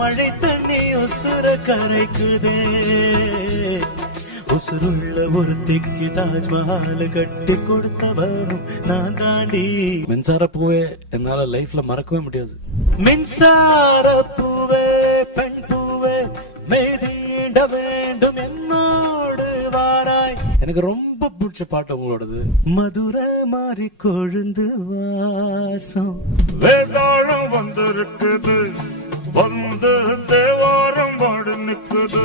மழை தண்ணி உசுர கரைக்குதே, உசுருள்ள ஒரு திக்கு தாஜ்மஹால் கட்டி கொடுத்தவனும் நான் தாண்டி. மின்சார பூவே என்னால லைஃப்ல மறக்கவே முடியாது. மின்சார பூவே பெண் பூவே மெய்தீண்ட வேண்டும் என்னோடு வாராய். எனக்கு ரொம்ப பிடிச்ச பாட்டு உங்களோடது. மதுரை மாறி கொழுந்து வாசம் வேதாளம் வந்திருக்குது, வந்து தேவாரம் பாடு நிற்குது.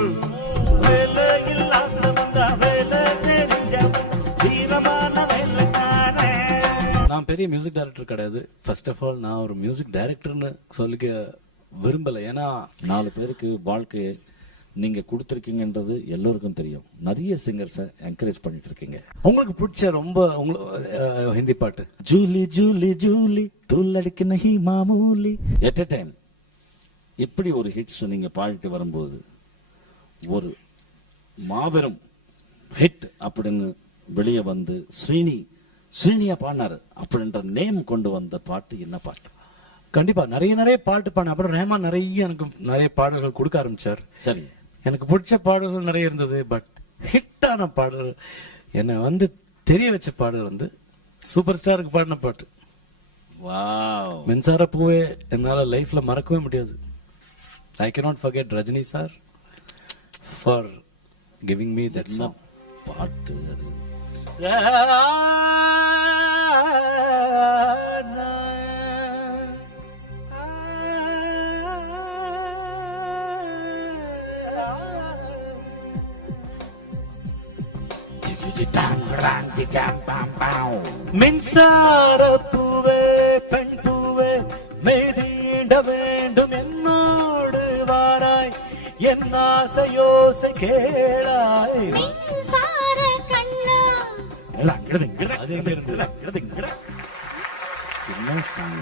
நான் பெரிய மியூசிக் டைரக்டர் கிடையாது. ஃபர்ஸ்ட் ஆஃப் ஆல் நான் ஒரு மியூசிக் டைரக்டர்னு சொல்லிக்க விரும்பல. ஏன்னா 4 பேருக்கு வாழ்க்கையை நீங்க கொடுத்துருக்கீங்கன்றது எல்லோருக்கும் தெரியும். நிறைய சிங்கர்ஸை என்கரேஜ் பண்ணிட்டு இருக்கீங்க. உங்களுக்கு பிடிச்ச ரொம்ப ஹிந்தி பாட்டு ஜூலி ஜூலி ஜூலி துல்லடிக்கு நஹி மாமூலி. எட் எ டைம் இப்படி ஒரு ஹிட்ஸ் நீங்க பாடிட்டு வரும்போது ஒரு மாபெரும் ஹிட் அப்படின்னு வெளியே வந்து ஸ்ரீனியா பாடினாரு அப்படின்ற நேம் கொண்டு வந்த பாட்டு என்ன பாட்டு? கண்டிப்பா நிறைய பாட்டு பாடின. அப்புறம் ரஹ்மான் எனக்கு நிறைய பாடல்கள் கொடுக்க ஆரம்பிச்சார். சரி, எனக்கு பிடிச்ச பாடல்கள் நிறைய இருந்தது. பட் ஹிட்டான பாடல் என்னை தெரிய வச்ச பாடல் சூப்பர் ஸ்டாருக்கு பாடின பாட்டு. வாவ், மின்சார பூவே என்னால லைஃப்ல மறக்கவே முடியாது. I cannot forget Rajini sir for giving me that song. பாட்டு அது. மின்சார பூவே பெண் பூவே மெய்தீண்ட வேண்டும் என்னோடு வாராய், என் ஆசையோசை கேளாய். மின்சார கண்ணா என்ன song?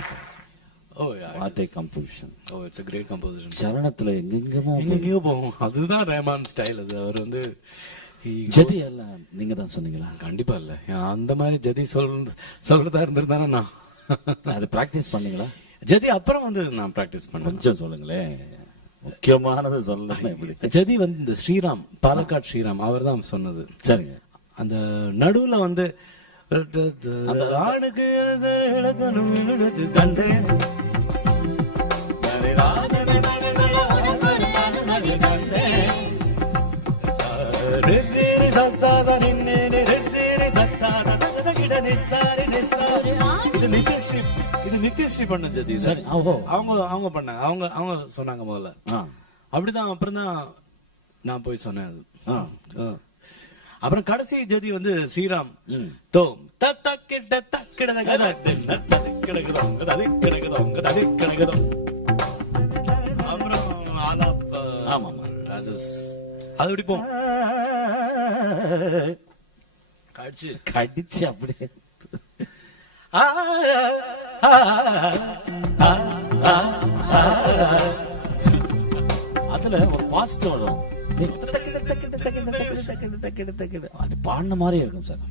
Oh yeah, what a composition. Oh, it's a great composition. சரணத்துல எங்கெங்கயோ போகும். அதுதான் ரஹ்மான் ஸ்டைல். அது அவர் ஜதி எல்லாம் நீங்க தான் சொன்னீங்களா? கண்டிப்பா இல்ல. அந்த மாதிரி ஜதி சொல்றதா இருந்திருந்தானே நான் அது பிராக்டிஸ் பண்ணீங்களா? ஜதி அப்புறம் நான் பிராக்டிஸ் பண்ணேன். கொஞ்சம் சொல்லுங்களேன், முக்கியமானது சொல்லலாம். எப்படி ஜதி இந்த ஸ்ரீராம், பாலக்காடு ஸ்ரீராம் அவர் தான் சொன்னது. சரிங்க. அந்த நடுவுல ஆணுக்கு இலக்கணம் எழுது கண்டேன் இது நித்யஸ்ரீ பண்ண ஜதி. அவங்க பண்ணாங்க. அவங்க சொன்னாங்க முதல்ல. அப்படிதான். அப்புறம் தான் நான் போய் சொன்னேன். அப்புறம் கடைசி ஜதி ஸ்ரீராம் தோம் தக்கிட தக்கிட கிடக்குதோ. அப்புறம் ஆமா அது பிடிப்போம் கடிச்சு அப்படியே அதுல ஒரு பாசிட்டிவ் வரும். அது பாடின மாதிரி இருக்கும் சார்.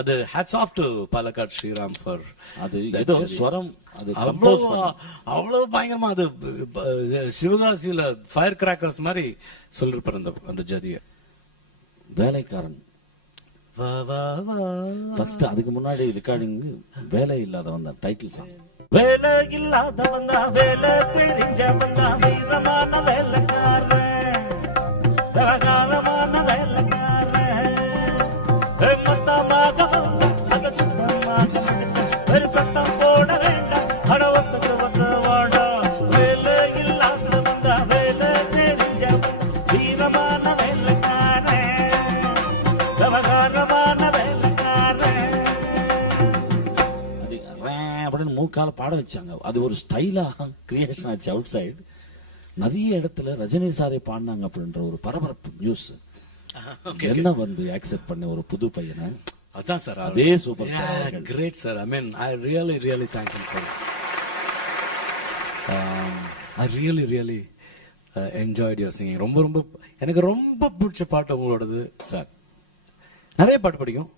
அது hats off to Palakkad Sriram for அது ஏதோ ஸ்வரம். அது அவ்வளவு பயங்கரமா அது சிவகாசியில ஃபயர் கிராக்கர்ஸ் மாதிரி சொல்லிருப்பாரு அந்த ஜதிய. வேலைக்காரன் ஃபர்ஸ்ட், அதுக்கு முன்னாடி ரெக்கார்டிங் வேலை இல்லாதவன் தான் டைட்டில் சாங். வேலை இல்லாதவன் தான் வேலை தெரிஞ்சவன் தான் வீரமான வேலைக்காரன், சகாரமான வேலைக்காரன். மொத்தமாக அந்த சுத்தமாக ஒரு சத்தம் போட வேண்டாம். அடவத்துக்கு வந்து வாடா. வேலை இல்லாதவன் தான் வேலை தெரிஞ்சவன் வீரமான வேலைக்காரன், சகாரமான வேலைக்காரன். அது அப்படின்னு மூக்கால பாட வச்சாங்க. அது ஒரு ஸ்டைலா கிரியேஷன் ஆச்சு அவுட் சைடு. நிறைய இடத்துல ரஜினி சாரை பாடினாங்க அப்படின்ற ஒரு பரபரப்பு நியூஸ். என்ன ஆக்செப்ட் பண்ண ஒரு புது பையனை. அதான் சார், அதே super star. Great sir. I mean I really thank you for I really enjoyed your singing. ரொம்ப எனக்கு ரொம்ப பிடிச்ச பாட்டு உங்களோடது சார். நிறைய பாட்டு பிடிக்கும்.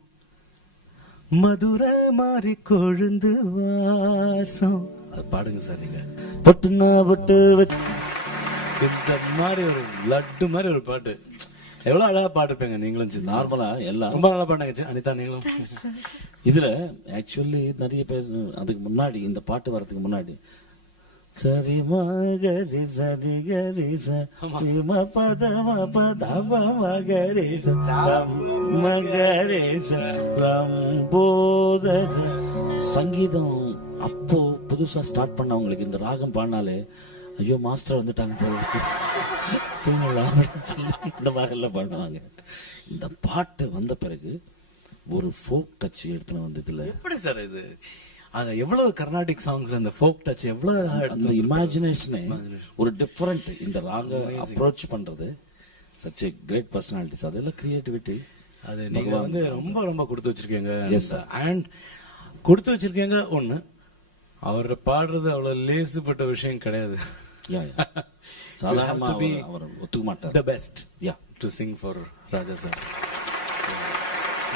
மதுரை மாறி கொழுந்து வாசம். அது பாடுங்க சார் நீங்க. தொட்டுனா விட்டு வச்சு இந்த மாதிரி ஒரு லட்டு மாதிரி ஒரு பாட்டு எவ்வளவு அழகா பாடுப்பீங்க நீங்களும். நார்மலா எல்லாம் ரொம்ப நல்லா பாடுங்க அனிதா நீங்களும். இதுல ஆக்சுவலி நிறைய பேர் அதுக்கு முன்னாடி இந்த பாட்டு வர்றதுக்கு முன்னாடி சரி மகரி சரி கரி சம பத பதவ மகரி மகரி போதர சங்கீதம் அப்போ புதுசா ஸ்டார்ட் பண்ணவங்களுக்கு இந்த ராகம் பாடினாலே ஐயோ மாஸ்டர் வந்துட்டாங்க போல இருக்கு, தூங்கலாம் இந்த மாதிரி எல்லாம் பண்ணுவாங்க. இந்த பாட்டு வந்த பிறகு ஒரு ஃபோக் டச் எடுத்துன்னு வந்து இதுல எப்படி சார் இது அது எவ்வளவு கர்நாடிக் சாங்ஸ் அந்த ஃபோக் டச் எவ்வளவு அந்த இமேஜினேஷனே ஒரு டிஃபரெண்ட் இந்த ராக அப்ரோச் பண்றது சச் எ கிரேட் பர்சனாலிட்டிஸ் அதெல்லாம் கிரியேட்டிவிட்டி. அது நீங்க வந்து ரொம்ப ரொம்ப கொடுத்து வச்சிருக்கீங்க. அண்ட் கொடுத்து வச்சிருக்கீங்க ஒண்ணு, அவர் பாடுறது அவ்வளவு லேசுப்பட்ட விஷயம் கிடையாது. சாதாரணமா அவர் ஒத்துக்க மாட்டார். The best to sing for Raja sir.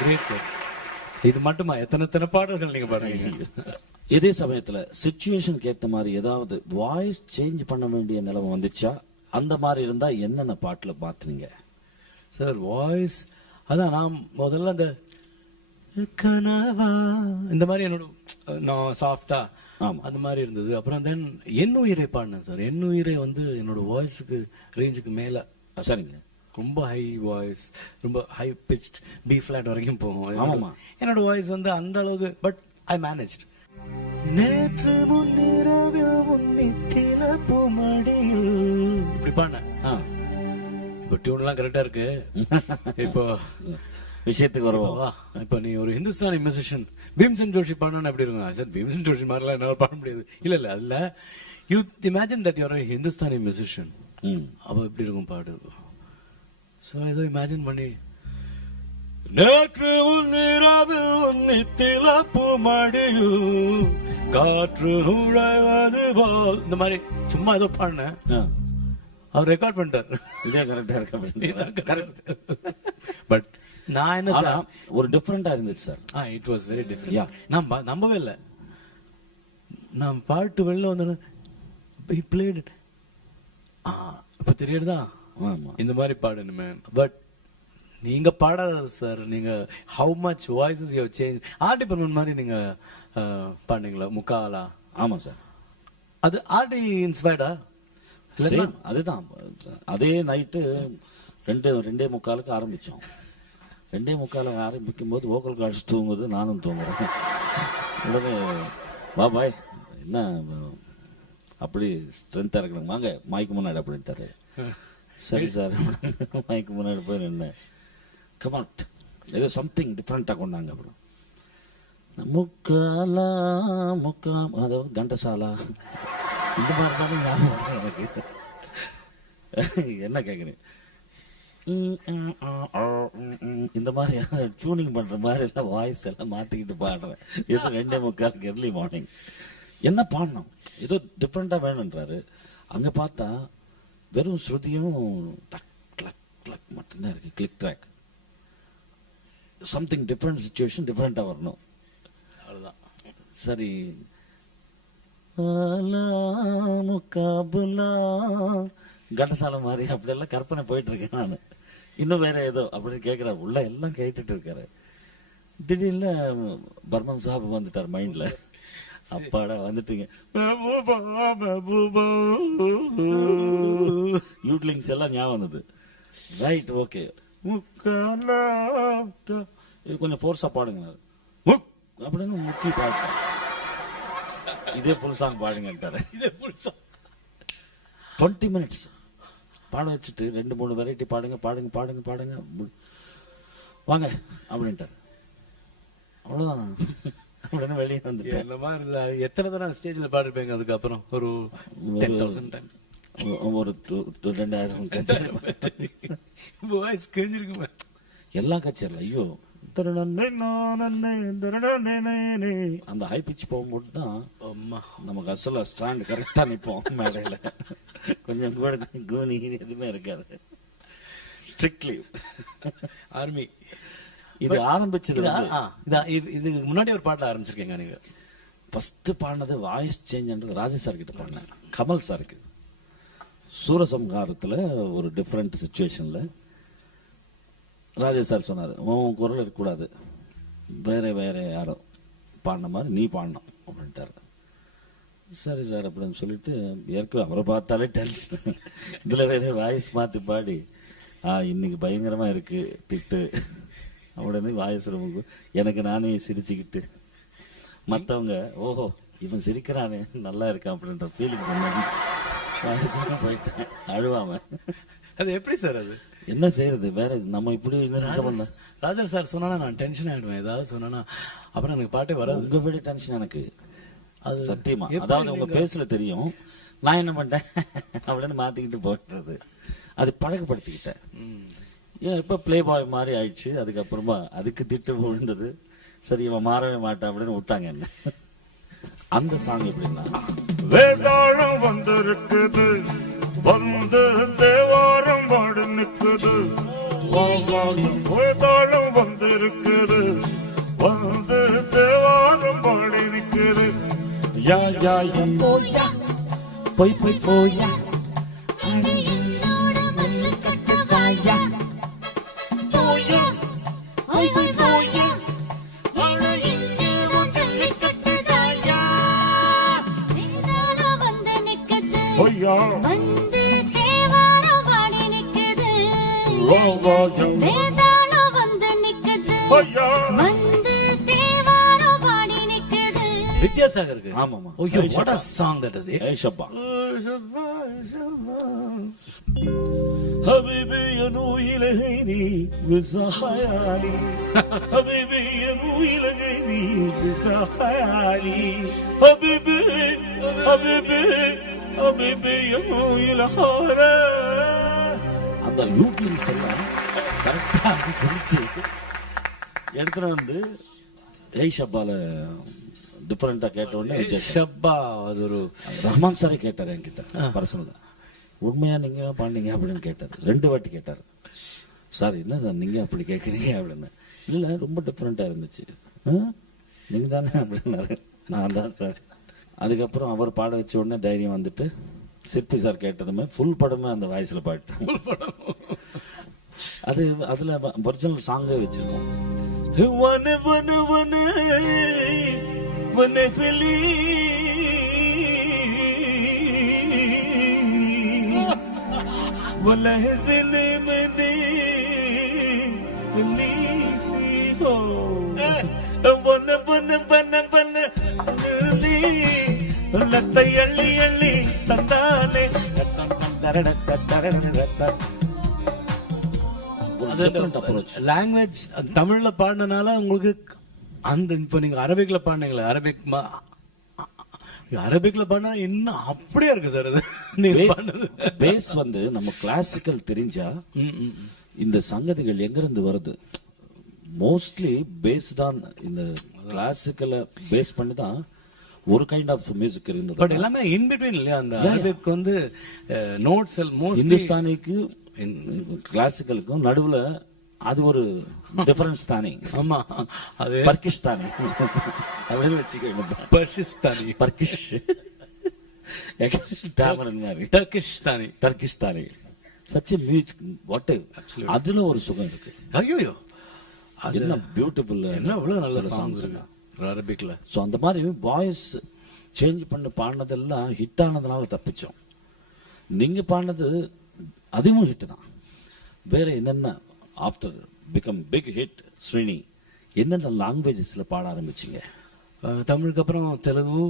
Great sir. இது மட்டுமா எத்தனை பாடல்கள் நீங்க பாடுறீங்க. இதே சமயத்துல சிச்சுவேஷனுக்கு ஏத்த மாதிரி ஏதாவது வாய்ஸ் சேஞ்ச் பண்ண வேண்டிய நிலைமை வந்துச்சா? அந்த மாதிரி இருந்தா என்னென்ன பாட்டுல பாத்துனீங்க சார்? வாய்ஸ் அதான் நான் முதல்ல அந்த கனவா இந்த மாதிரி என்னோட நான் சாஃப்டா அந்த மாதிரி இருந்தது. அப்புறம் தென் என் உயிரை பாடினேன் சார். என் உயிரை வந்து என்னோட வாய்ஸுக்கு ரேஞ்சுக்கு மேல. சரிங்க. ரொம்ப ஹை வாய்ஸ், ரொம்ப ஹை பிச்ட் பி ஃபிளாட் வரைக்கும் போகும். ஆமாமா. என்னோட வாய்ஸ் வந்து அந்த அளவுக்கு, பட் ஐ மேனேஜ். நேற்று முன்னிரவில் முன்னித்தில பூமடியில் இப்படி பாடினேன். இப்போ டியூன்லாம் கரெக்டா இருக்கு. இப்போ விஷயத்துக்கு வருவா. இப்ப நீ ஒரு ஹிந்துஸ்தானி மியூசிஷியன் பீம்சன் ஜோஷி பாடணும் எப்படி இருக்கும் சார்? பீம்சன் ஜோஷி மாதிரிலாம் என்னால பாட முடியாது. இல்ல அதுல you imagine that you're Hindustani musician. அப்ப எப்படி இருக்கும் பாடு? சோ ஏதோ இமேஜின் பண்ணி நேற்று உன்னிரவில் உன்னித்தில பூமடியில் காற்று நுழைவது போல் இந்த மாதிரி சும்மா ஏதோ பாடினேன். அவர் ரெக்கார்ட் பண்ணிட்டார். இதே கரெக்டா இருக்கு. பட் நான் என்ன சார் ஒரு டிஃபரெண்டா இருந்துச்சு sir. It was very different. நான் நம்பவே இல்லை. நான் பாட்டு வெளில வந்து பிளேட் இப்ப தெரியுதா இந்த மாதிரி பாடணுமே. பட் நீங்க பாடாத சார். நீங்க how much voices you change. R D Burman மாதிரி நீங்க பாடுனீங்களா முக்காலா? ஆமா சார். அது ஆர்டி இன்ஸ்பயர்டா? அதுதான். அதே நைட்டு 2:45 ஆரம்பிச்சோம். 2:45 ஆரம்பிக்கும் போது வோக்கல் கார்ட்ஸ் தூங்குது, நானும் தூங்குறேன். உடனே பாய் என்ன அப்படி ஸ்ட்ரென்த்தா இருக்கணும், வாங்க மைக்கு முன்னாடி அப்படின்ட்டாரு. சரி சார் மைக்கு முன்னாடி போய் நின்று கமாட் ஏதோ சம்திங் டிஃப்ரெண்டா கொண்டாங்க. அப்புறம் முக்காலா அதாவது கண்டசாலா இந்த மாதிரி தானே ஞாபகம் எனக்கு. என்ன கேக்குறேன் இந்த மாதிரி டியூனிங் பண்ற மாதிரி எல்லாம் வாய்ஸ் எல்லாம் மாத்திக்கிட்டு பாடுறேன். இது 2:45 early மார்னிங். என்ன பாடணும் ஏதோ டிஃப்ரெண்டா வேணும்ன்றாரு. அங்க பார்த்தா வெறும் ஸ்ருதியும் டக் கிளக் கிளக் மட்டும்தான் இருக்கு. Click track. Something different situation டிஃப்ரெண்டா வரணும். அவ்வளவுதான். சரி முக்காபுலா கண்டசாலை மாதிரி அப்படி எல்லாம் கற்பனை போயிட்டு இருக்கேன் நான். இன்னும் வேற ஏதோ அப்படின்னு கேட்கிறாரு. உள்ள எல்லாம் கேட்டுட்டு இருக்காரு. திடீர்னு பர்மன் சாஹிப் வந்துட்டார் மைண்ட்ல. அப்பாடா வந்துட்டீங்க. யூட்லிங்ஸ் எல்லாம் ஞாபகம் வந்தது. ரைட் ஓகே இது கொஞ்சம் ஃபோர்ஸா பாடுங்க அப்படின்னு முக்கி பாடுறேன். இதே ஃபுல் சாங் பாடுங்கன்ட்டாரு. இதே ஃபுல் சாங் 20 minutes பாட வச்சுட்டு 2-3 வெரைட்டி பாடுங்க பாடுங்க பாடுங்க பாடுங்க வாங்க அப்படின்ட்டாரு. அவ்வளவுதான். உடனே வெளியே வந்துட்டேன். இந்த மாதிரி எத்தனை தடவை ஸ்டேஜ்ல பாடிருப்பீங்க? அதுக்கப்புறம் ஒரு 10,000 times. ஒரு 2000 வாய்ஸ் கிழிஞ்சிருக்குமே எல்லா கச்சேரில. ஐயோ அந்த ஹை பிச் போகும்போது தான் நமக்கு அசல ஸ்டாண்ட் கரெக்டா நிப்போம் மேடையில. கொஞ்சம் கூட கூனி எதுவுமே இருக்காது. Strictly army. இது ஆரம்பிச்சது இதுக்கு முன்னாடி ஒரு பாட்டுல ஆரம்பிச்சிருக்கீங்க நீங்க. ஃபர்ஸ்ட் பாடினது வாய்ஸ் சேஞ்ச்ன்றது ராஜா சார் கிட்ட பாடினேன், கமல் சாருக்கு. சூரசம்ஹாரத்துல ஒரு டிஃப்ரெண்ட் சுச்சுவேஷன்ல ராஜா சார் சொன்னாரு, உன் குரல் இருக்கக்கூடாது, வேற வேற யாரோ பாடின மாதிரி நீ பாடணும் அப்படின்ட்டாரு. சரி சார் அப்படின்னு சொல்லிட்டு ஏற்கனவே அவரை பார்த்தாலே டென்ஷன், இதுல வேற வாய்ஸ் மாத்தி பாடி இன்னைக்கு பயங்கரமா இருக்கு திட்டு அப்படின்னு வாய்ஸ் ரொம்ப எனக்கு நானே சிரிச்சுக்கிட்டு மற்றவங்க ஓஹோ இவன் சிரிக்கிறானே நல்லா இருக்கான் அப்படின்ற ஃபீலிங் பண்ண போயிட்டேன் அழுவாம. அது எப்படி சார் அது என்ன செய்யறது வேற நம்ம இப்படி பண்ண. ராஜா சார் சொன்னா நான் டென்ஷன் ஆயிடுவேன், ஏதாவது சொன்னா அப்புறம் எனக்கு பாட்டே வர. உங்க விட டென்ஷன் எனக்கு அது சத்தியமா. அதாவது உங்க பேசல தெரியும் நான் என்ன பண்ணிட்டேன் அப்படின்னு மாத்திக்கிட்டு போட்டுறது, அது பழக்கப்படுத்திக்கிட்டேன். ஏன் இப்ப பிளே பாய் மாதிரி ஆயிடுச்சு. அதுக்கப்புறமா அதுக்கு திட்டு விழுந்தது, சரி இவன் மாறவே மாட்டான் அப்படின்னு விட்டாங்க என்ன. அந்த சாங் எப்படின்னா, வேதாளம் வந்திருக்குது வந்து தேவாரம் பாடு நிக்குது, வேதாளம் வந்திருக்குது வந்து தேவாரம் பாடி நிக்குது, யா யா யா போயா போய் போய் போயா அடி என்னோட மல்லு கட்ட வாயா போயா ஓய் ஓய் போயா அட என்னோட ஜல்லி கட்ட தாயா வேதாள வந்து நிக்குது ஐயா வந்து தேவாரம் பாடி நிக்குது வா வா யா வேதாள வந்து நிக்குது ஐயா வந்து தேவாரம் பாடி நிக்குது. வித்யாசாகருக்கு. ஆமாமா. Oh what a song that is. ஏய் ஷப்பா حبيبي يا نويل عيني وزا خيالي حبيبي يا نويل عيني وزا خيالي حبيبي حبيبي حبيبي يا نويل خيالي. அந்த யூடியூப்ஸ் எல்லாம் கரெக்டா பிடிச்சு எடுத்துட்டு வந்து ஏய் ஷப்பால டிஃபரெண்டா கேட்ட உடனே ஷப்பா அது ஒரு ரஹ்மான் சாரே கேட்டார் என்கிட்ட பர்சனலா, உண்மையா நீங்க பாண்டீங்க அப்படின்னு கேட்டார். 2 வாட்டி கேட்டார். சார் என்ன சார் நீங்க அப்படி கேட்குறீங்க அப்படின்னு. இல்ல ரொம்ப டிஃப்ரெண்டா இருந்துச்சு. நீங்க தானே அப்படின்னாரு. நான் தான் சார். அதுக்கப்புறம் அவர் பாட வச்ச உடனே தைரியம் வந்துட்டு சிற்பி சார் கேட்டதுமே ஃபுல் படமே அந்த வாய்ஸ்ல பாட்டேன். அது அதுல ஒரிஜினல் சாங்கே வச்சிருக்கோம். وانا وانا وانا وانا فيلي ولا هزل مدي ونيسي هو وانا وانا وانا وانا لا تيلي يلي تتالي லாங்குவேஜ் தமிழ்ல பாடினால உங்களுக்கு அந்த இப்ப நீங்க அரபிக்ல பாடினீங்களா, அரபிக்ல பாடினா இன்னும் அப்படியே இருக்கு சார். அது நீங்க பாடினது பேஸ் வந்து நம்ம கிளாசிக்கல் தெரிஞ்சா இந்த சங்கதிகள் எங்க இருந்து வருது, மோஸ்ட்லி பேஸ்ட் ஆன் இந்த கிளாசிக்கல பேஸ் பண்ணி தான் ஒரு கைண்ட் ஆஃப் மியூசிக் இருந்தது. பட் எல்லாமே இன் பிட்வீன் இல்லையா. அந்த அரபிக் வந்து நோட்ஸ் இந்துஸ்தானிக்கு கிளாசிக்கலுக்கும் நடுவுல அது ஒரு டிஃபரன்ஸ் தானே. ஆமா அது பர்கிஸ்தானி அப்படின்னு வச்சுக்க, பர்ஷிஸ்தானி பர்கிஷ் டாமரன் மாதிரி டர்கிஷ்தானி டர்கிஸ்தானி சச் மியூசிக் வாட் அதுல ஒரு சுகம் இருக்கு. ஐயோ என்ன பியூட்டிஃபுல், என்ன இவ்வளவு நல்ல சாங்ஸ் இருக்கு அரபிக்ல. ஸோ அந்த மாதிரி வாய்ஸ் சேஞ்ச் பண்ணி பாடினதெல்லாம் ஹிட் ஆனதுனால தப்பிச்சோம். நீங்க பாடினது அதுவும் ஹிட் தான். வேற என்னென்ன after become big hit Srini என்னென்ன லாங்குவேஜஸ்ல பாட ஆரம்பிச்சீங்க? தமிழுக்கு அப்புறம் தெலுங்கு,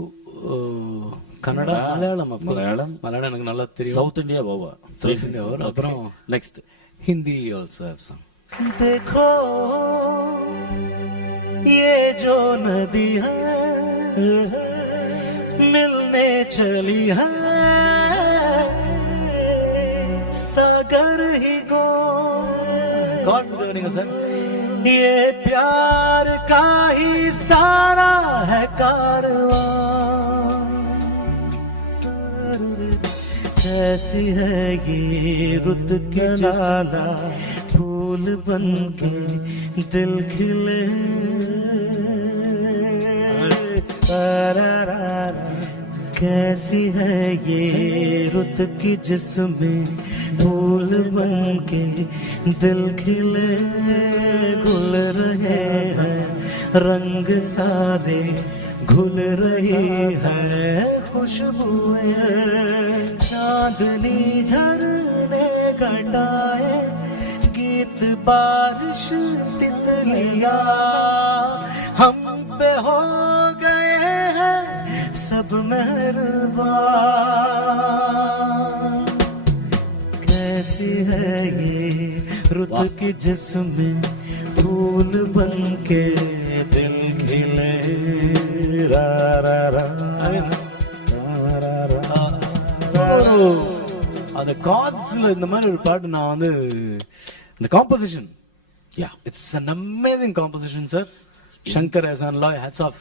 கன்னடா, மலையாளம். மலையாளம் எனக்கு நல்லா தெரியும். South India over, South India over. அப்புறம் next Hindi also have some. देखो ये जो नदी है मिलने चली है सागर ही गो Chords करने का सर. ये प्यार का ही सारा है कारवां कैसी है ये रुत की ज्वाला फूल बन के दिल खिले कैसी है ये रुत की जिसमें फूल बन के दिल खिले घुल रहे हैं रंग सारे घुल रही है खुशबुएं चांदनी झरने घटाए गीत बारिश तितलियां हम पे हो गए हैं सब मेहरबान कैसी है ये रुत की जिसमें फूल बन के दिल खिले रा रा रा रा रा அந்த கார்ட்ஸ்ல இந்த மாதிரி ஒரு பாட்டு நான் வந்து இந்த composition it's an amazing composition sir Shankar Ehsaan Loy hats off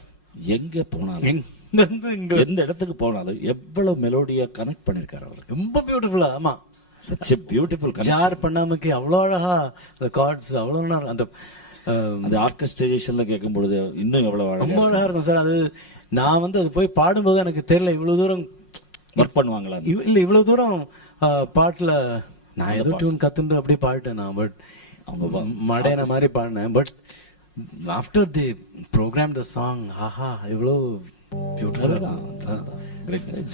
எங்க போனாலும் எங்க இருந்து இங்க எந்த இடத்துக்கு போனாலும் எவ்வளவு மெலோடியா கனெக்ட் பண்ணிருக்காரு அவர். ரொம்ப பியூட்டிஃபுல்லா ஆமா such a beautiful connection. ஜார் பண்ணாமக்கு அவ்வளோ அழகா அந்த கார்ட்ஸ் அவ்வளோ அந்த அந்த ஆர்கெஸ்ட்ரேஷன்ல கேட்கும் பொழுது இன்னும் எவ்வளவு ரொம்ப அழகா அழகா இருக்கும் சார் அது நான் வந்து அது போய் பாடும்போது எனக்கு தெரியல இவ்வளவு தூரம் ஒர்க் பண்ணுவாங்களா. இல்ல இவ்வளவு தூரம் பாட்டுல நான் ஏதோ டியூன் கத்துட்டு அப்படியே பாடிட்டேன் நான் பட் அவங்க மடையான மாதிரி பாடினேன் but after the program the song ஆஹா இவ்வளோ பியூட்டிஃபுல்லா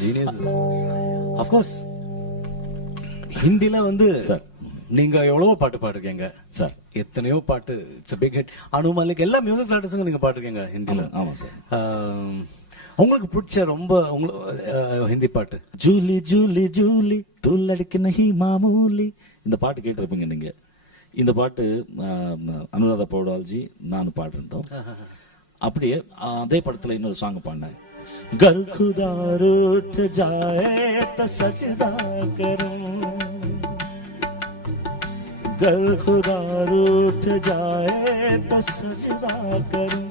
ஜீனியஸ் அஃப்கோர்ஸ் ஹிந்தில வந்து சார் நீங்க எவ்வளவோ பாட்டு பாடிருக்கீங்க சார். எத்தனையோ பாட்டு இட்ஸ் பிக் ஹிட் அனு மலிக் எல்லா மியூசிக் ஆர்டிஸ்டும் நீங்க பாடிருக்கீங்க ஹிந்தில. ஆமா சார். உங்களுக்கு பிடிச்ச ரொம்ப ஹிந்தி பாட்டு ஜூலி ஜூலி ஜூலி துள்ளடிக்கு நஹி மாமூலி இந்த பாட்டு கேட்டிருப்பீங்க நீங்க. இந்த பாட்டு அனுராதா பௌடால்ஜி நான் பாடிருந்தோம். அப்படியே அதே படத்துல இன்னொரு சாங் பாடினேன். கர் खुदा रूठ जाए तो सजदा करूं गर खुदा रूठ जाए तो सजदा करूं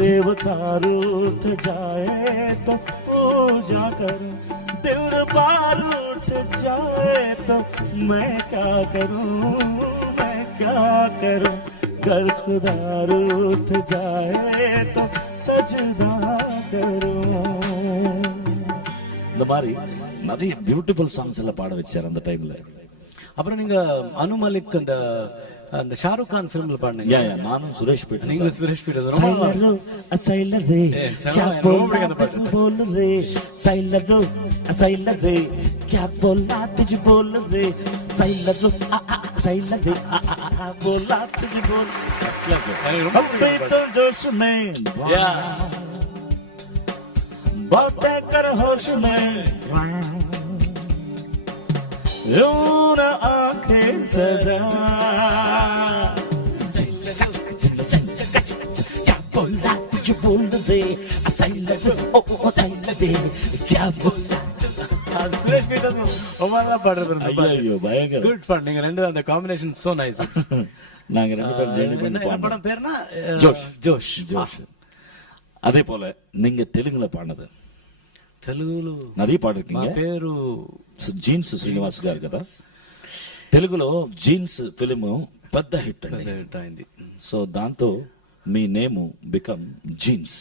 देवता रूठ जाए तो पूजा करूं दिल बार उठ जाए तो मैं क्या करूं गर खुदा रूठ जाए तो सजदा करूं. இந்த மாதிரி நிறைய பியூட்டிஃபுல் சாங்ஸ் எல்லாம் பாட வச்சார் அந்த டைம்ல. அப்புறம் நீங்க அனு மலிக் அந்த அந்த ஷாருக் கான் ஃபிலிம்ல பாடுனீங்க. நானும் சுரேஷ் பீட்டர். நீங்க சுரேஷ் பீட்டர் ரொம்ப சைலர் ரே क्या बोल रे सैलर रे क्या बोला तुझे बोल रे सैलर रे बोला तुझे बोल. अबे तो जोश में बातें कर होश में यूं न आंखें सजा क्या बोला तुझे बोल रे सैलर रे क्या बोला. சுரேஷ் பீட்டர் ரொம்ப நல்லா பாடுறது. ஐயோ பயங்கர குட் ஃபன். நீங்க ரெண்டு அந்த காம்பினேஷன் சோ நைஸ். நாங்க ரெண்டு பேரும் ஜெர்னி பண்ணி என்ன படம் பேர்னா ஜோஷ் ஜோஷ். அதே போல நீங்க தெலுங்குல பாடினது తెలుగులో நிறைய పాడిருக்கீங்க. పేరు జీన్స్ శ్రీనివాస్ గారు కదా. తెలుగులో జీన్స్ ఫిలిం పెద్ద హిట్ అండి. అయింది. సో దాంతో మీ నేమ్ బికమ్ జీన్స్.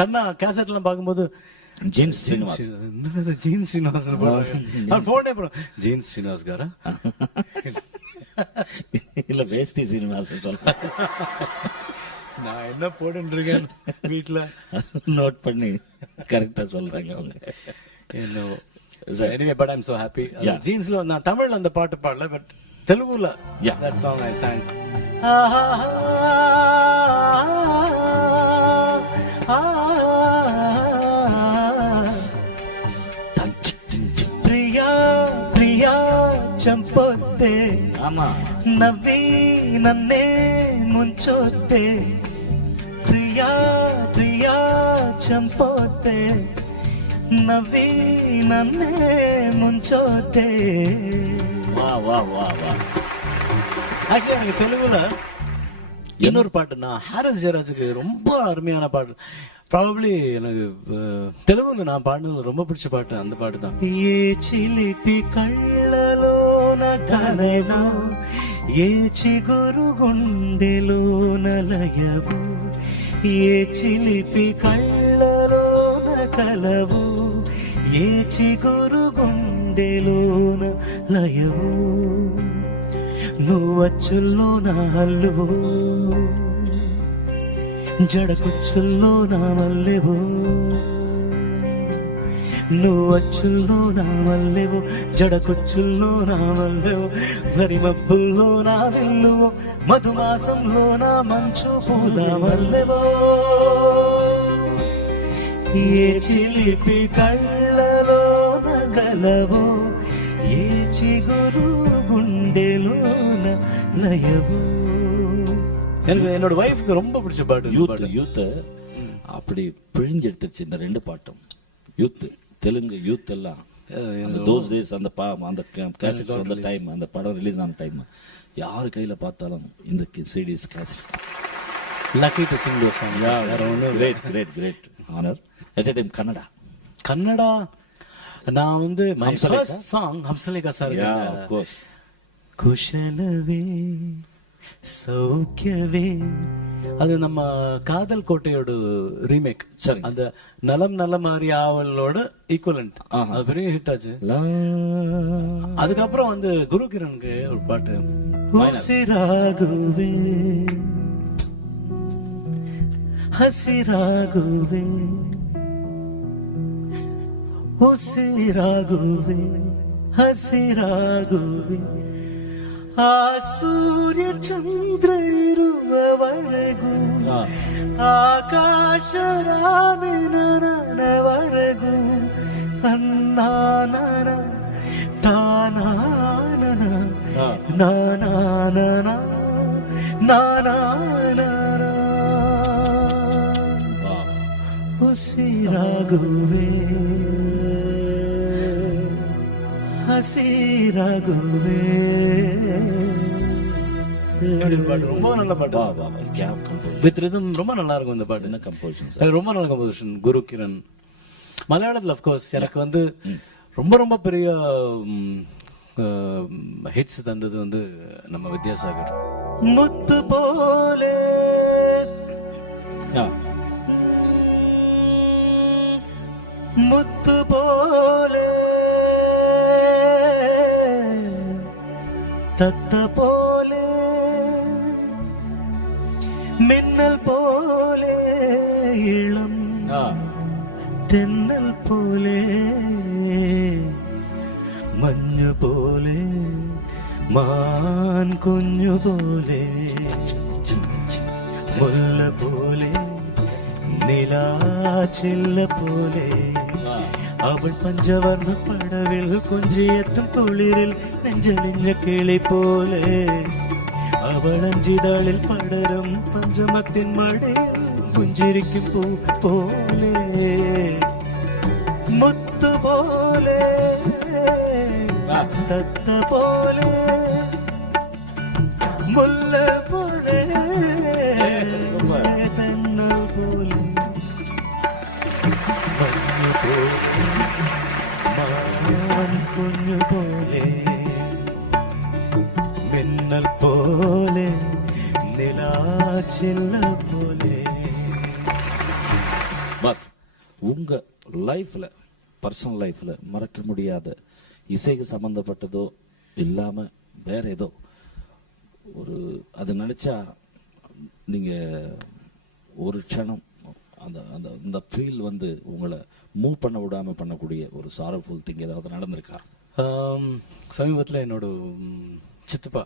సన్న క్యాసెట్ లో பார்க்கும்போது jeans Srinivas jeans Srinivas phone jeans Srinivas గారా இல்ல வேஷ்டி சீனிவாஸ் சொல்றேன். நான் என்ன போட்டுட்டு இருக்கேன் வீட்டுல நோட் பண்ணி கரெக்டா சொல்றாங்க அவங்க. anyway but I'm so happy. ஜீன்ஸ்ல நான் தமிழ்ல அந்த பாட்டு பாடல பட் தெலுங்குல that song I sang. Priya Priya చంపొద్దే ஆமா నవ్వి నన్నే ముంచొద్దే ప్రియా ప్రియా చంపొద్దే నవ్వి నన్నే ముంచొద్దే. வா வா வா வா. ஆக்சுவலி எனக்கு தெலுங்குல இன்னொரு பாட்டு நான் ஹாரிஸ் ஜெயராஜுக்கு ரொம்ப அருமையான பாட்டு ப்ராபப்ளி எனக்கு தெலுங்குல நான் பாடுனது ரொம்ப பிடிச்ச பாட்டு அந்த பாட்டு தான். ఏ చిలిపి కళ్ళలోన కనెనా ఏ చిగురు గుండెలోన లయవు, ఏ చిలిపి కళ్ళలోన కలవు, ఏ చిగురు గుండెలోన లయవు, నువ్వచ్చుల్లో నా హల్లువో, జడకుచ్చుల్లో నా మల్లెవో, నువ్వచ్చుల్లో నా మల్లెవో, జడకుచ్చుల్లో నా మల్లెవో, మరి మబ్బుల్లో నా వెల్లువో, మధుమాసంలో నా మంచు పూల మల్లెవో, ఏ చిలిపి కళ్ళలో నగలవో, ఏ చిగురు குண்டேலோன லயவோ. எனக்கு என்னோட வைஃப்க்கு ரொம்ப பிடிச்ச பாட்டு யூத் அப்படி பிழிஞ்செடுத்துச்சு இந்த ரெண்டு பாட்டும். யூத் தெலுங்கு யூத் எல்லாம் அந்த தோஸ் டேஸ் அந்த அந்த கேசட்ஸ் அந்த டைம் அந்த படம் ரிலீஸ் ஆன டைம் யாரு கையில பார்த்தாலும் இந்த CDs cassettes. Lucky to sing those songs. வேற ஒன்று great honour. At the time Kannada நான் வந்து my first song Hamsalekha sir. Of course. குஷலவே சௌக்கியவே, அது நம்ம காதல் கோட்டையோட ரீமேக். சரி. அந்த நலம் நல மாதிரி ஆவலோட ஈக்குவலண்ட். அது பெரிய ஹிட் ஆச்சு. அதுக்கப்புறம் வந்து குரு கிரனுக்கு ஒரு பாட்டு உசிராகுவே ஹசிராகுவே, ಉಸಿರಾಗುವೆ ಹಸಿರಾಗುವೆ, ಆ ಸೂರ್ಯ ಚಂದ್ರ ಇರುವವರೆಗೂ, ಆಕಾಶ ರಾಮಿನವರೆಗೂ, ಅನ್ನಾನನ ತಾನಾನನ ನಾನಾನನ ನಾನಾನನ, ಉಸಿರಾಗುವೆ ஹசிராகுவே. ரொம்ப நல்ல பாட்டு. வித் ரிதம் ரொம்ப நல்லா இருக்கும் இந்த பாட்டு. என்ன கம்போசிஷன்? ரொம்ப நல்ல கம்போசிஷன் குரு கிரண். மலையாளத்தில் அஃப்கோர்ஸ் எனக்கு வந்து ரொம்ப ரொம்ப பெரிய ஹிட்ஸ் தந்தது வந்து நம்ம வித்யாசாகர். முத்து போலே முத்து போலே தத்த போலே மின்னல் போலே இளம் தென்னல் போலே മഞ്ഞു പോലെ മാൻ കുഞ്ഞു പോലെ മുല്ല പോലെ നിലാച്ചില്ല പോലെ അവൾ പഞ്ചവർണ്ണ പടവിൽ കൊഞ്ചിയെത്തും കുളിരിൽ നെഞ്ചലിഞ്ഞ കിളി പോലെ അവൾ അഞ്ചിതളിൽ പടരും പഞ്ചമത്തിൻ മഴയിൽ പുഞ്ചിരിക്കും പൂ പോലെ മുത്തു പോലെ തത്ത പോലെ മുല്ല പോലെ തെന്നൽ പോലെ മഞ്ഞു പോലെ മാൻ കുഞ്ഞു പോലെ മിന്നൽ പോലെ നിലാച്ചില്ല പോലെ. பஸ் உங்க லைஃப்ல பர்சனல் லைஃப்ல மறக்க முடியாத இசைக்கு சம்பந்தப்பட்டதோ இல்லாம வேற ஏதோ ஒரு அது நினைச்சா நீங்க ஒரு க்ஷணம் அந்த அந்த அந்த ஃபீல் வந்து உங்களை மூவ் பண்ண விடாம பண்ணக்கூடிய ஒரு சாரஃபுல் திங் ஏதாவது நடந்திருக்கா? சமீபத்தில் என்னோட சித்தப்பா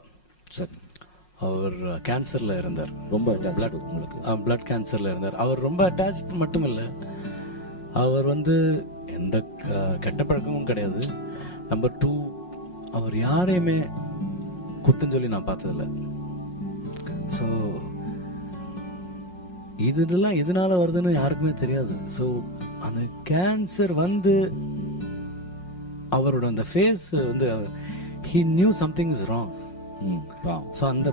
சரி, அவர் கேன்சர்ல இருந்தார். ரொம்ப அட்டாச் உங்களுக்கு? பிளட் கேன்சர்ல இருந்தார். அவர் ரொம்ப அட்டாச் மட்டும் இல்லை, அவர் வந்து எந்த கெட்ட பழக்கமும் கிடையாது. நம்பர் 2, அவர் யாரையுமே குத்தம் சொல்லி நான் பார்த்ததில்ல. ஸோ இதெல்லாம் எதனால வருதுன்னு யாருக்குமே தெரியாது. ஸோ அந்த கேன்சர் வந்து அவரோட அந்த ஃபேஸ் வந்து he knew something is wrong. So அந்த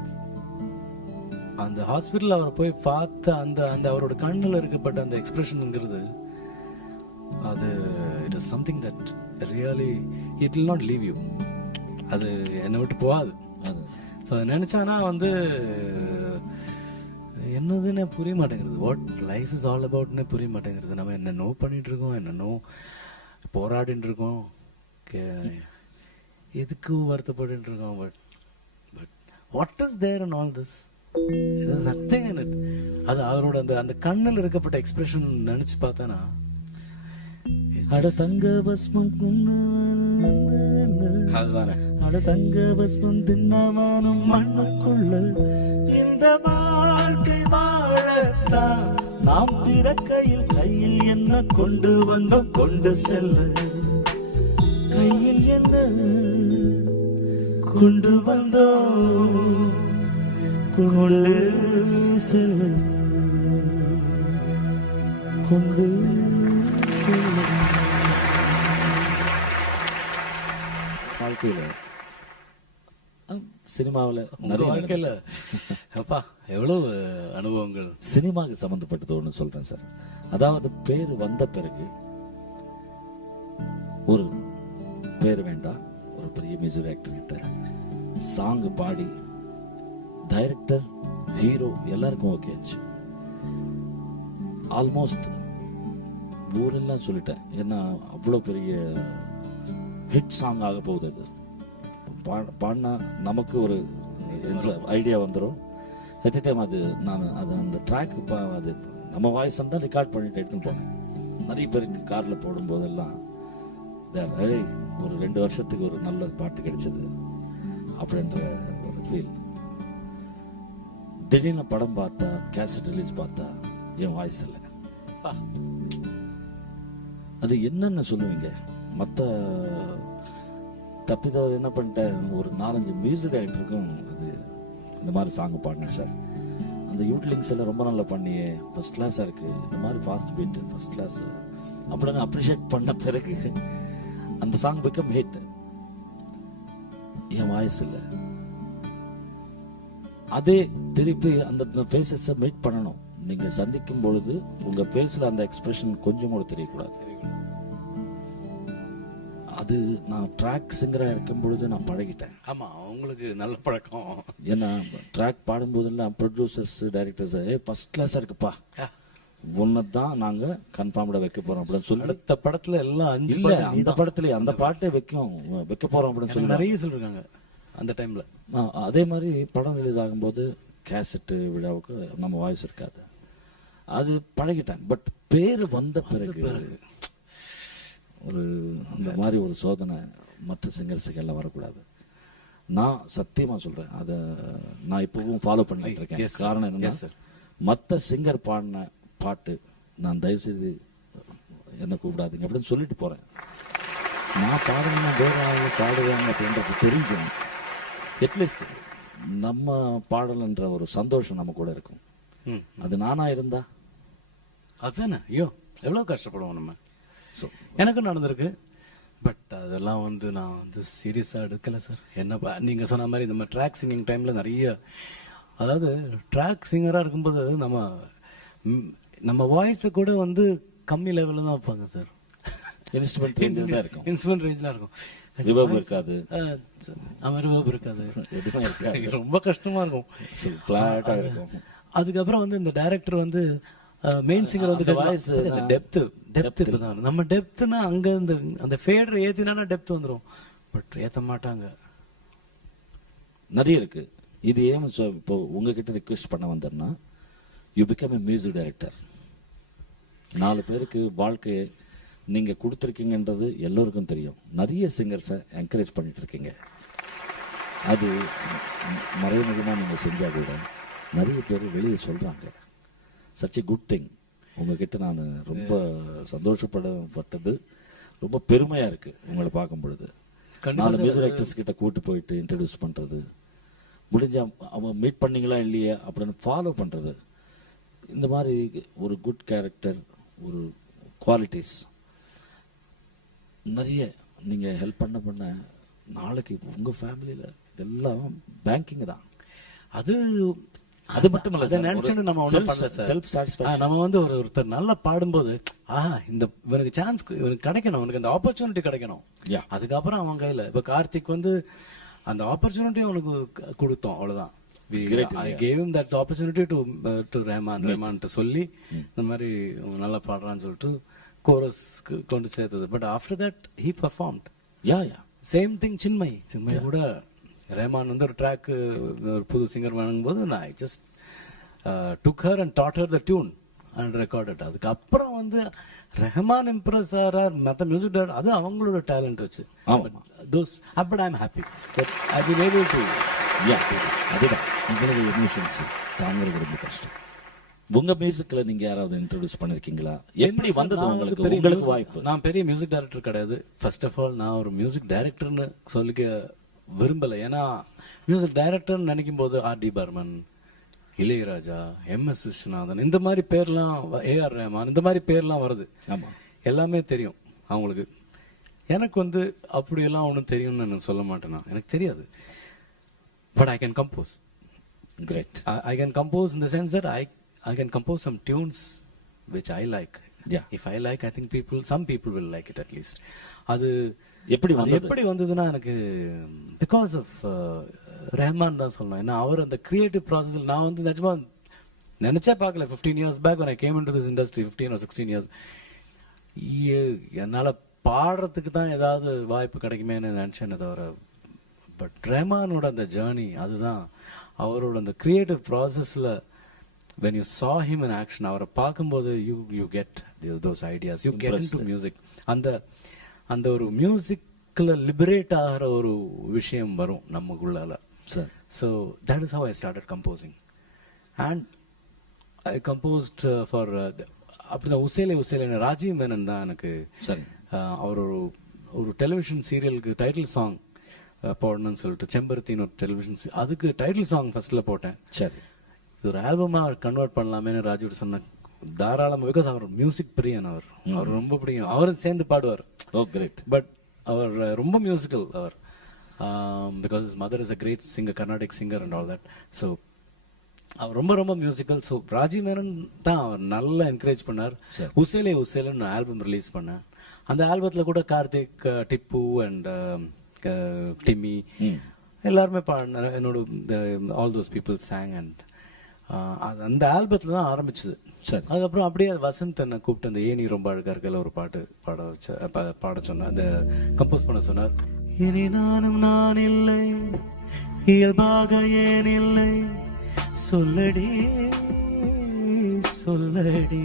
ஹாஸ்பிட்டல் அவரை போய் பார்த்த அந்த அந்த அவரோட கண்ணில் இருக்கப்பட்ட அந்த எக்ஸ்பிரஷனுங்கிறது அது it is something that really it will not leave you. அது என்னை விட்டு போகாது. ஸோ ஸோ அதை நினைச்சானா வந்து என்னதுன்னு புரிய மாட்டேங்கிறது. வாட் லைஃப் இஸ் ஆல் அபவுட்னு புரிய மாட்டேங்கிறது. நம்ம என்னென்னோ பண்ணிட்டு இருக்கோம், என்னென்னோ போராடிட்டு இருக்கோம், எதுக்கு வருத்தப்பட்டு இருக்கோம். But what is there in all this? Nothing in it. அது அவரோட அந்த கண்ணில் இருக்கப்பட்ட எக்ஸ்பிரஷன் நினைச்சு பார்த்தானா, அட தங்க பஸ்மம் அதுதானே அட தங்க பஸ்மம் தின்னமானும் மண்ணுக்குள்ள இந்த வாழ்க்கை வாழத்தான் நாம் பிறக்கையில் கையில் என்ன கொண்டு வந்தோம், கொண்டு செல்ல கையில் என்ன கொண்டு வந்தோம், கொண்டு செல்ல கொண்டு செல்ல. வாழ்க்கையில சினிமாவில் உங்க நிறைய வாழ்க்கையில அப்பா எவ்வளவு அனுபவங்கள். சினிமாவுக்கு சம்பந்தப்பட்டது ஒன்று சொல்றேன் சார். அதாவது பேர் வந்த பிறகு ஒரு பேர் வேண்டாம், ஒரு பெரிய மியூசிக் டைரக்டர் கிட்ட சாங் பாடி டைரக்டர் ஹீரோ எல்லாருக்கும் ஓகே ஆச்சு. ஆல்மோஸ்ட் ஊரெல்லாம் சொல்லிட்டேன், ஏன்னா அவ்வளோ பெரிய ஹிட் சாங் ஆக போகுது. அது பாடினா நமக்கு ஒரு ஐடியா வந்துடும். எட் டைம் அது நான் அது அந்த ட்ராக் அது நம்ம வாய்ஸ் தான் ரெக்கார்ட் பண்ணிட்டு எடுத்துன்னு போனேன். நிறைய பேருக்கு காரில் போடும்போதெல்லாம் ஒரு 2 வருஷத்துக்கு ஒரு நல்ல பாட்டு கிடைச்சது அப்படின்ற ஒரு ஃபீல். திடீர்னு படம் பார்த்தா, கேசட் ரிலீஸ் பார்த்தா என் வாய்ஸ் இல்லை. அது என்னன்னு சொல்லுவீங்க? மற்ற தப்பிதவர் என்ன பண்ணிட்டேன், ஒரு 4-5 மியூசிக் டைரக்டருக்கும் அது இந்த மாதிரி சாங் பாடினேன் சார். அந்த யூட்லிங்ஸ் எல்லாம் ரொம்ப நல்லா பண்ணியே, ஃபர்ஸ்ட் கிளாஸாக இருக்கு, இந்த மாதிரி ஃபாஸ்ட் பீட் ஃபர்ஸ்ட் கிளாஸ் அப்படின்னு அப்ரிஷியேட் பண்ண பிறகு அந்த சாங் பிகம் ஹிட். என் வாய்ஸ் இல்லை. அதே திருப்பி அந்த ஃபேஸஸ் மீட் பண்ணணும். நீங்க சந்திக்கும் பொழுது உங்க ஃபேஸ்ல அந்த எக்ஸ்பிரஷன் கொஞ்சம் கூட தெரியக்கூடாது. அது நான் ட்ராக் சிங்கரா இருக்கும் பொழுது நான் பழகிட்டேன். ஆமா, அவங்களுக்கு நல்ல பழக்கம். ஏன்னா ட்ராக் பாடும்போதெல்லாம் ப்ரொடியூசர்ஸ் டைரக்டர்ஸ் ஃபர்ஸ்ட் கிளாஸா இருக்குப்பா, ஒன்னதான் நாங்க கன்ஃபார்ம்ட வைக்க போறோம் அப்படின்னு சொல்லி அடுத்த படத்துல எல்லாம் 5 இல்ல அந்த படத்துல அந்த பாட்டே வைக்க போறோம் அப்படின்னு சொல்லி நிறைய சொல்லிருக்காங்க அந்த டைம்ல. அதே மாதிரி படம் ரிலீஸ் ஆகும்போது கேசட் விழாவுக்கு நம்ம வாய்ஸ் இருக்காது. அது பழகிட்டேன். பட் பேரு வந்த பிறகு ஒரு அந்த மாதிரி ஒரு சோதனை மற்ற சிங்கர்ஸுக்கு எல்லாம் வரக்கூடாது. நான் சத்தியமா சொல்றேன், அதை நான் இப்பவும் ஃபாலோ பண்ணிட்டு இருக்கேன். காரணம் என்னன்னா, மற்ற சிங்கர் பாடின பாட்டு நான் தயவு செய்து என்ன கூப்பிடாதீங்க அப்படின்னு சொல்லிட்டு போறேன். நான் பாடணும்னா வேற ஆளுங்க பாடுவேன் அப்படின்றது தெரிஞ்சும் அட்லீஸ்ட் நம்ம பாடல்ன்ற ஒரு சந்தோஷம் நம்ம கூட இருக்கும். அது நானா இருந்தா அதுதானே. ஐயோ எவ்வளவு கஷ்டப்படுவோம் நம்ம. எனக்கும் நடந்திருக்கு. பட் அதெல்லாம் வந்து நான் வந்து சீரியஸா எடுக்கல சார். என்ன நீங்க சொன்ன மாதிரி நம்ம ட்ராக் சிங்கிங் டைம்ல நிறைய, அதாவது ட்ராக் சிங்கரா இருக்கும்போது நம்ம வாய்ஸ் கூட வந்து கம்மி லெவல்ல தான் வைப்பாங்க சார். இன்ஸ்ட்ருமெண்ட் ரேஞ்சில் தான் இருக்கும். இன்ஸ்ட்ருமெண்ட் ரேஞ்சில் இருக்கும். ரிவர்ப் இருக்காது. ரிவர்ப் இருக்காது. எதுவுமே இருக்காது. ரொம்ப கஷ்டமா இருக்கும். ஃபிளாட்டா இருக்கும். அதுக்கப்புறம் வந்து இந்த டைரக்டர் வந்து மெயின் சிங்கர் வந்து வாய்ஸ் டெப்த் இப்பதான் நம்ம டெப்த்னா அங்க அந்த ஃபேடர் ஏத்தினா டெப்த் வந்துரும். பட் ஏத்த மாட்டாங்க. நிறைய இருக்கு. இது ஏன் இப்போ உங்ககிட்ட ரிக்வெஸ்ட் பண்ண வந்தேன்னா, you become a music director. 4 பேருக்கு வாழ்க்கையை நீங்க கொடுத்துருக்கீங்கன்றது எல்லோருக்கும் தெரியும். நிறைய சிங்கர்ஸை என்கரேஜ் பண்ணிட்டு இருக்கீங்க. அது மறைமுகமா நீங்க செஞ்சா கூட நிறைய பேர் வெளியே சொல்றாங்க. Such a good thing. உங்ககிட்ட நான் ரொம்ப சந்தோஷப்பட்டது, ரொம்ப பெருமையா இருக்கு உங்களை பார்க்கும் பொழுது. 4 மியூசிக் டைரக்டர்ஸ் கிட்ட கூட்டு போயிட்டு இன்ட்ரடியூஸ் பண்றது, முடிஞ்சா அவங்க மீட் பண்ணீங்களா இல்லையா அப்படின்னு ஃபாலோ பண்றது, இந்த மாதிரி ஒரு குட் கேரக்டர், ஒரு குவாலிட்டிஸ் நிறைய நீங்க ஹெல்ப் பண்ண நாளைக்கு உங்க ஃபேமிலியில இதெல்லாம் பேங்கிங் தான். அது மட்டும் இல்ல, நினைச்சுன்னு நம்ம ஒண்ணும் பண்ணல சார். Self satisfaction. நம்ம வந்து ஒருத்தர் நல்லா பாடும்போது இந்த இவனுக்கு சான்ஸ் இவனுக்கு கிடைக்கணும், இவனுக்கு அந்த ஆப்பர்ச்சுனிட்டி கிடைக்கணும். அதுக்கப்புறம் அவன் கையில இப்ப கார்த்திக் வந்து அந்த ஆப்பர்ச்சுனிட்டி அவனுக்கு கொடுத்தோம், அவ்வளவுதான். Great, I yeah. gave him that opportunity to ரஹ்மான்ட்டு சொல்லி இந்த மாதிரி நல்லா பாடுறான்னு சொல்லிட்டு கோரஸ் கொண்டு சேர்த்தது. But after that he performed. Yeah same thing Chinmay கூட ரஹ்மான் வந்து ஒரு ட்ராக் ஒரு புது சிங்கர் வழங்கும் போது நான் just took her and dot her the tune and recorded. அதுக்கப்புறம் வந்து ரஹ்மான் இம்ப்ரெஸ் ஆறார் மற்ற மியூசிக் டைரக்டர், அது அவங்களோட டேலண்ட் வச்சு. But I am happy but I been able to. அதுதான் இவ்வளவு எமோஷன்ஸ் தாங்கிறது ரொம்ப கஷ்டம். உங்க மியூசிக்ல நீங்க யாராவது இன்ட்ரோடியூஸ் பண்ணிருக்கீங்களா? எப்படி வந்தது உங்களுக்கு வாய்ப்பு? நான் பெரிய மியூசிக் டைரக்டர் கிடையாது. ஃபர்ஸ்ட் ஆஃப் ஆல் நான் ஒரு மியூசிக் டைரக்டர்னு சொல்லிக்க விரும்பல. ஏன்னா மியூசிக் டைரக்டர்னு நினைக்கும் போது ஆர் டி பர்மன், இளையராஜா, MS விஸ்வநாதன், இந்த மாதிரி பேர்லாம், AR ரஹ்மான், இந்த மாதிரி பேர்லாம் வருது. ஆமா, எல்லாமே தெரியும் அவங்களுக்கு. எனக்கு வந்து அப்படியெல்லாம் ஒன்றும் தெரியும்னு நான் சொல்ல மாட்டேன். எனக்கு தெரியாது. But I can compose. Great. I can compose in the sense that I can compose some tunes which I like. Yeah. If I like, I think some people will like it at least. அது எப்படி வந்ததுன்னா எனக்கு because of Rahman தான் சொல்லணும். ஏன்னா அவர் அந்த creative ப்ராசஸில் நான் வந்து நிஜமா நினைச்சே பார்க்கல. 15 years back when I came into this industry, 15 or 16 years, என்னால் பாடுறதுக்கு தான் ஏதாவது வாய்ப்பு கிடைக்குமேன்னு நினைச்சேன்னு தவிர. பட் ரஹ்மானோட அந்த ஜேர்னி, அதுதான் அவரோட அந்த கிரியேட்டிவ் ப்ராசஸ்ல when you saw him in action, அவரை பார்க்கும்போது you get those ideas, you get into music. அந்த ஒரு மியூசிக்ல லிபரேட் ஆகிற ஒரு விஷயம் வரும் நமக்குள்ளால. So that is how I started composing, and I composed for அப்படிதான் உசேலே ராஜீவ் மேனன் தான் எனக்கு. அவர் ஒரு டெலிவிஷன் சீரியலுக்கு டைட்டில் சாங் போடணும்னு சொல்லிட்டு செம்பருத்தின்னு ஒரு டெலிவிஷன், அதுக்கு டைட்டில் சாங் ஃபர்ஸ்ட்ல போட்டேன். சரி, இது ஒரு ஆல்பமா கன்வெர்ட் பண்ணலாமேன்னு ராஜுவோட சொன்னேன். தாராளமா, பிகாஸ் அவர் மியூசிக் பிரியன். அவர் ரொம்ப பிடிக்கும். அவரும் சேர்ந்து பாடுவார். ஓ கிரேட். பட் அவர் ரொம்ப மியூசிக்கல். அவர் because his mother is a great singer, Carnatic singer and all that. So அவர் ரொம்ப ரொம்ப மியூசிக்கல். ஸோ ராஜீவ் மேனன் தான் அவர் நல்லா என்கரேஜ் பண்ணார். உசேலேன்னு ஆல்பம் ரிலீஸ் பண்ணேன். அந்த ஆல்பத்தில் கூட கார்த்திக், டிப்பு அண்ட் டிம்மி எல்லாருமே பாடின, என்னோட all those people song. And அந்த ஆல்பத்தில் தான் ஆரம்பிச்சது. சரி, அதுக்கப்புறம் அப்படியே வசந்த் என்னை கூப்பிட்டு அந்த ஏனி ரொம்ப அழகா இருக்கல ஒரு பாட்டு பாட சொன்னார், அந்த கம்போஸ் பண்ண சொன்னார். இனி நானும் நான் இல்லை, இயல்பாக ஏன் இல்லை, சொல்லடி சொல்லடி,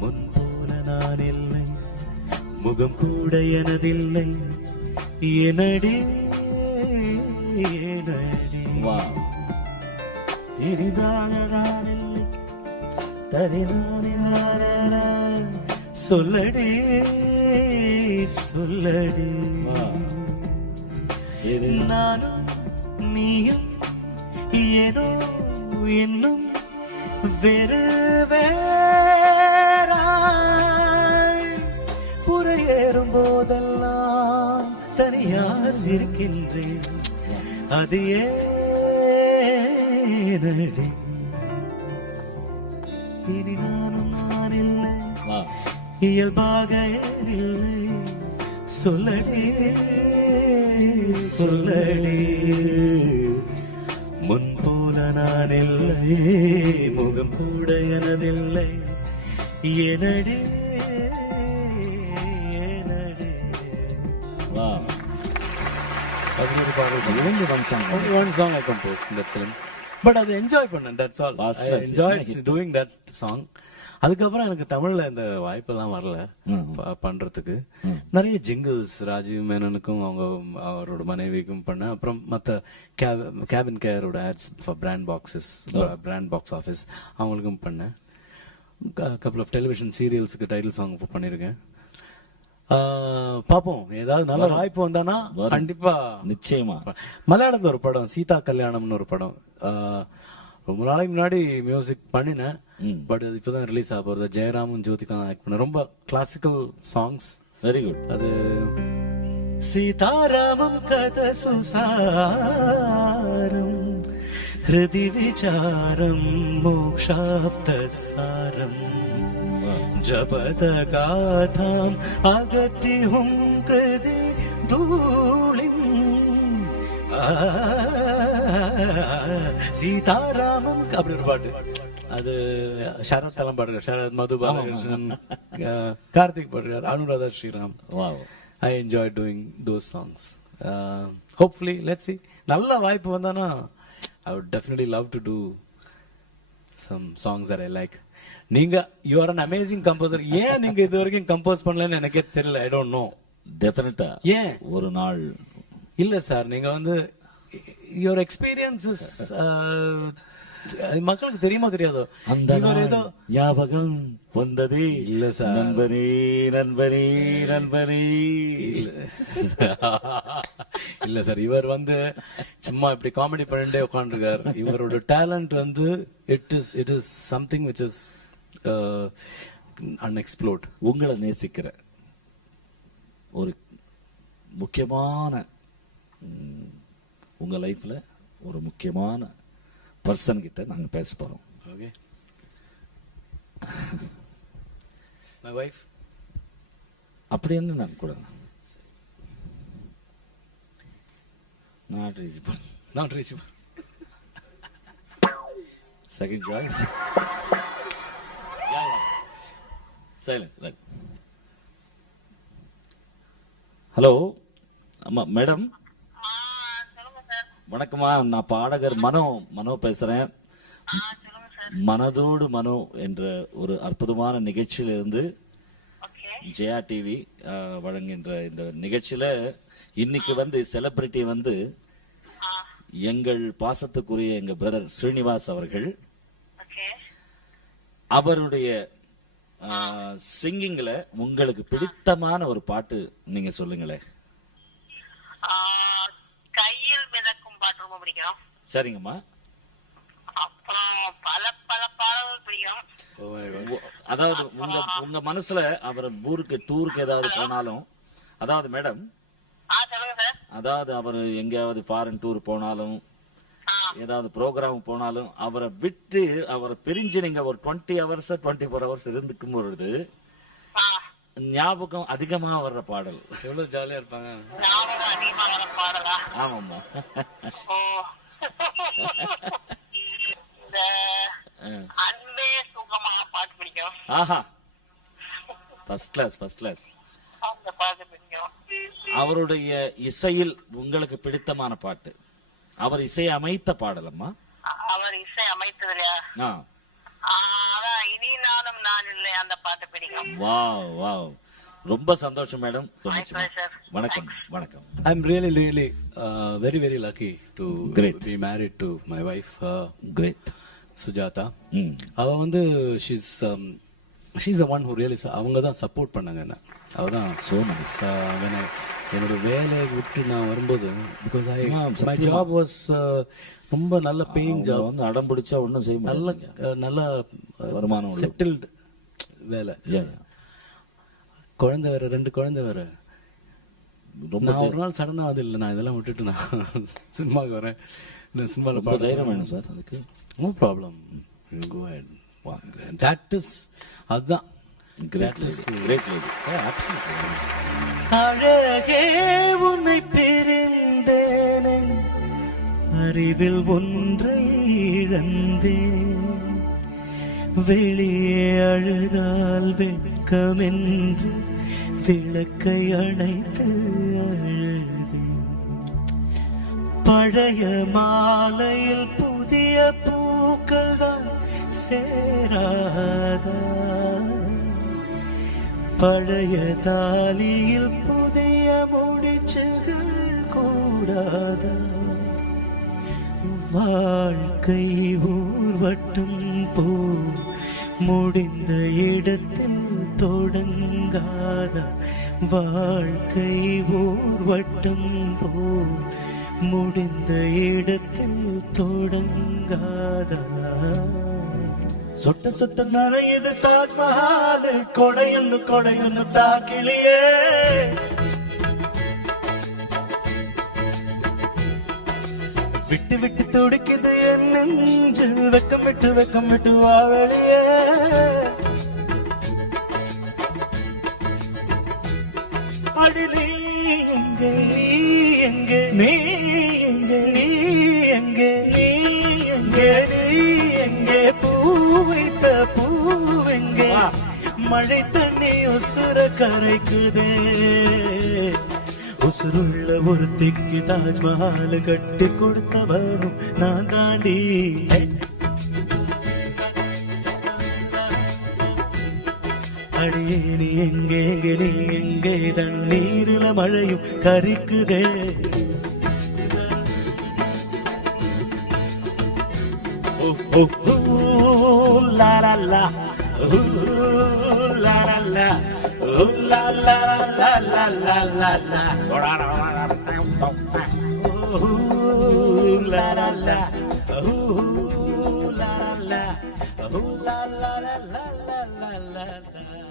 முன் போல நான் இல்லை, முகம் கூட எனதில்லை, எனடி எனடி, இனிதான நான் இல்லை, தனிதான சொல்லடி சொல்லடி, நானும் நீயும் ஏதோ என்னும் வேறு வேறாய் புறையேறும் போதெல்லாம் தனியாக சிரிக்கின்றேன், அது ஏனடி, இனி நானும் நான் இல்லை, இயல்பாக இல்லை, சொல்லடி சொல்லடி, முன் போல நான் இல்லை, முகம் கூட எனதில்லை, எனடி எனடி. One song I composed in that film. But அதை என்ஜாய் பண்ணேன். That's all. I enjoyed doing that song. அதுக்கப்புறம் எனக்கு தமிழ்ல இந்த வாய்ப்பெல்லாம் வரல பண்றதுக்கு. நிறைய ஜிங்கிள்ஸ் ராஜீவ் மேனனுக்கும் அவரோட மனைவிக்கும் பண்ணேன். அப்புறம் மற்ற கேபின் கேரோட ads for brand box office அவங்களுக்கும் பண்ணேன். கப்பல் ஆஃப் டெலிவிஷன் சீரியல்ஸுக்கு டைட்டில் சாங் பண்ணியிருக்கேன். பாப்போம், ஏதாவது நல்ல வாய்ப்பு வந்தானா கண்டிப்பா நிச்சயமா. மலையாளத்துல ஒரு படம் சீதா கல்யாணம்னு ஒரு படம் ரொம்ப நாளைக்கு முன்னாடி மியூசிக் பண்ணினேன். பட் அது இப்பதான் ரிலீஸ் ஆக போறது. ஜெயராமும் ஜோதிகா ஆக்ட் பண்ண ரொம்ப கிளாசிக்கல் சாங்ஸ். Very good. அது சீதாராமம் கத சுசாரம் ஹிருதி விசாரம் மோக்ஷாப்தசாரம் ஜபத காதாம் அகட்டி ஹும் கிருதி தூளிம் சீதாராமம் அப்படி ஒரு பாட்டு. அது சரத் எல்லாம் பாடுறாரு, சரத், மது பாலகிருஷ்ணன், கார்த்திக் பாடுறாரு, Anuradha Sriram. Wow. I enjoy doing those songs. Hopefully, let's see. நல்ல வாய்ப்பு வந்தானா I would definitely love to do some songs that I like. நீங்க you are an amazing composer. ஏன் நீங்க இது வரைக்கும் கம்போஸ் பண்ணலன்னு எனக்கே தெரியல. I don't know. டெஃபினட்டா ஏன் ஒரு நாள் இல்ல சார், நீங்க வந்து your experiences மக்களுக்கு தெரியுமா தெரியாதோ? அந்த இவர் ஏதோ ஞாபகம் வந்ததே இல்ல சார். நண்பனே நண்பனே நண்பனே. இல்ல சார், இவர் வந்து சும்மா இப்படி காமெடி பண்ணிட்டே உட்காந்துருக்கார். இவரோட டேலண்ட் வந்து it is something which is unexplored. உங்களை நேசிக்கிற ஒரு முக்கியமான உங்க லைஃப்ல ஒரு முக்கியமான பர்சன் கிட்ட நாங்க பேச போறோம். Okay, my wife. அப்படின்னு நான் கூட not reachable. Not reachable. Second choice. Silence. Right. Hello, அம்மா மேடம். வணக்கம்மா, நான் பாடகர் மனோ பேசுறேன். மனதோடு மனோ என்ற ஒரு அற்புதமான நிகழ்ச்சியிலிருந்து ஜெயா டிவி வழங்குகின்ற இந்த நிகழ்ச்சியில இன்னைக்கு வந்து செலிபிரிட்டி வந்து எங்கள் பாசத்துக்குரிய எங்க பிரதர் ஸ்ரீனிவாஸ் அவர்கள். அவருடைய சிங்கிங்ல உங்களுக்கு பிடித்தமான ஒரு பாட்டு நீங்க சொல்லுங்களேன். கையில் மிதக்கும் பாட்டு ரொம்ப பிடிக்கும். சரிங்கம்மா. அப்புறம் பல பல பாடல்கள் பிடிக்கும். அதாவது உங்க மனசுல அவர் ஊருக்கு டூருக்கு ஏதாவது போனாலும், அதாவது மேடம், சொல்லுங்க சார். அதாவது அவர் எங்கேயாவது ஃபாரின் டூர் போனாலும் ஏதாவது ப்ரோக்ராம் போனாலும் அவரை விட்டு அவரை பிரிஞ்சு நீங்க ஒரு 20 hours 24 hours இருந்துக்கும் பொழுது ஞாபகம் அதிகமா வர்ற பாடல். எவ்வளவு ஜாலியா இருப்பாங்க. ஞாபகம் அதிகமா வர பாடலா? ஆமாம்மா. இந்த அன்பே சுகமா பாட்டு பிடிக்கும். ஆஹா, ஃபர்ஸ்ட் கிளாஸ். அந்த பாட்டு பிடிக்கும். அவருடைய இசையில் உங்களுக்கு பிடித்தமான பாட்டு, அவர் இசை அமைத்த பாடலம்மா. அவர் இசை அமைத்ததுலையா? அதான் இனி நானும் நான் இல்லை, அந்த பாட்டு பிடிக்கும். வாவ், ரொம்ப சந்தோஷம் மேடம். வணக்கம். I'm really very very lucky to be married to my wife. Great. Sujata. அவ வந்து she's the one who really அவங்க தான் சப்போர்ட் பண்ணாங்க என்ன. அவதான் so nice. என்னோட வேலையை விட்டு நான் வரும்போது because my job was ரொம்ப நல்ல பேயிங் ஜாப். வந்து அடம் பிடிச்சா ஒன்றும் செய்ய நல்ல வருமானம், செட்டில்டு வேலை. குழந்தை வேற, 2 குழந்தை வேற. நான் ஒரு நாள் சடனா அது இல்லை, நான் இதெல்லாம் விட்டுட்டு நான் சினிமாவுக்கு வரேன். நான் சினிமாவில் ரொம்ப தைரியம் வேணும் சார் அதுக்கு. No problem. Go ahead. That is அதுதான் great lady. Absolutely. அழகே உன்னை பிரிந்தேனே, அறிவில் ஒன்றை இழந்தேன். வெளியே அழுதால் வெட்கமென்று விளக்கை அணைத்து அழுதேன். பழைய மாலையில் புதிய பூக்கள் தான் சேராதா, பழைய தாலியில் புதிய முடிச்சுகள் கூடாதா. வாழ்க்கை ஊர்வட்டம் போ முடிந்த இடத்தில் தொடங்காதா. வாழ்க்கை ஊர்வட்டம் போ முடிந்த இடத்தில் தொடங்காதா. சொட்ட சொட்ட நனையுது தாஜ்மஹால், கொடையொன்னு தாக்கிளியே. விட்டு விட்டு துடிக்குது என் நெஞ்சு, வெக்கம் விட்டு வா வெளியே. அடி நீ எங்கே நீ எங்கே மழை தண்ணி உசுர கரைக்குதே உசுருள்ள ஒருத்திக்கு தாஜ்மஹால் கட்டி கொடுத்தவனும் நான் தாண்டி அடியே நீ எங்கே நீ எங்கே தண்ணீரில மழையும் கரிக்குதே ஓ லா லா லா la la la la la la la la la la la la la la la la